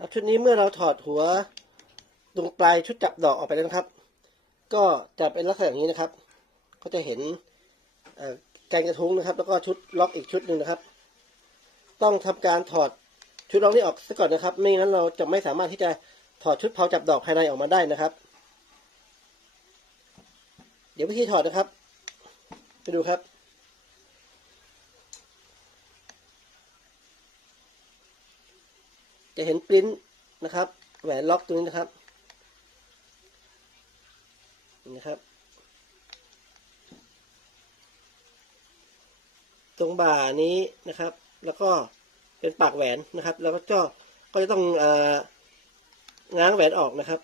ครับชุดนี้เมื่อเราถอดหัวตรงปลายชุดจับดอกออกไปแล้วนะครับ ก็จะเป็นลักษณะอย่างนี้นะครับ ก็จะเห็นเอ่อแกนกระทุ้งนะครับ แล้วก็ชุดล็อกอีกชุดหนึ่งนะครับ ต้องทำการถอดชุดล็อกนี้ออกซะก่อนนะครับ ไม่งั้นเราจะไม่สามารถที่จะถอดชุดเผาจับดอกภายในออกมาได้นะครับ เดี๋ยววิธีถอดนะครับ ไปดูครับ จะเห็นปริ้นนะครับ แหวนล็อกตัวนี้นะครับนะครับตรงบ่านี้นะครับ แล้วก็เป็นปากแหวนนะครับ แล้วก็ก็ก็จะต้องเอ่อง้างแหวนออกนะครับ